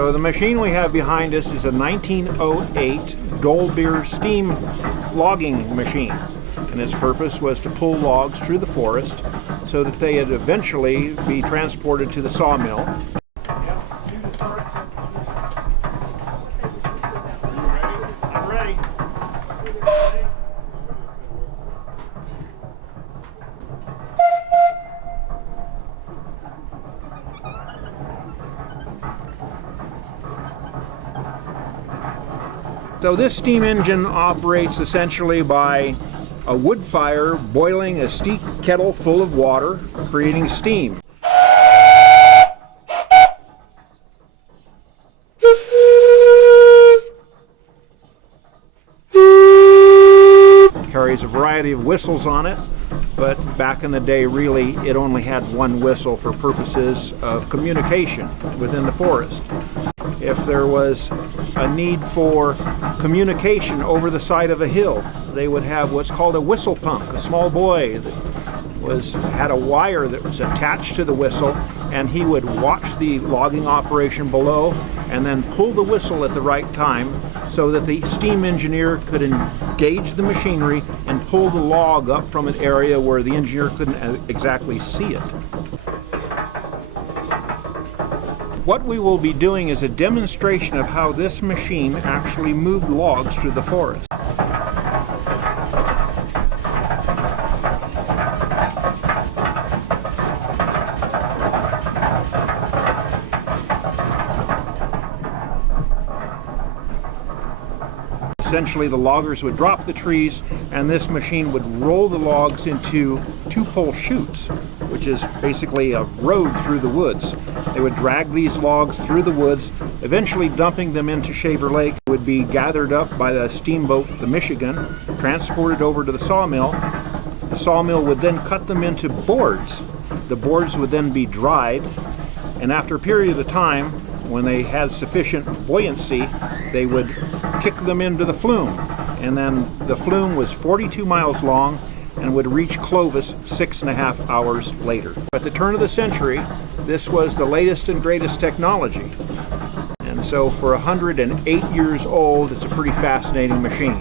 So the machine we have behind us is a 1908 Dolbeer steam logging machine, and its purpose was to pull logs through the forest so that they would eventually be transported to the sawmill. I'm ready. So this steam engine operates essentially by a wood fire boiling a steep kettle full of water, creating steam. It carries a variety of whistles on it, but back in the day really it only had one whistle for purposes of communication within the forest. If there was a need for communication over the side of a hill, they would have what's called a whistle punk, a small boy that had a wire that was attached to the whistle, and he would watch the logging operation below and then pull the whistle at the right time so that the steam engineer could engage the machinery and pull the log up from an area where the engineer couldn't exactly see it. What we will be doing is a demonstration of how this machine actually moved logs through the forest. Essentially, the loggers would drop the trees, and this machine would roll the logs into two-pole chutes, which is basically a road through the woods. They would drag these logs through the woods, eventually dumping them into Shaver Lake. They would be gathered up by the steamboat, the Michigan, transported over to the sawmill. The sawmill would then cut them into boards. The boards would then be dried, and after a period of time, when they had sufficient buoyancy, they would kick them into the flume. And then the flume was 42 miles long and would reach Clovis 6.5 hours later. At the turn of the century, this was the latest and greatest technology. And so for 108 years old, it's a pretty fascinating machine.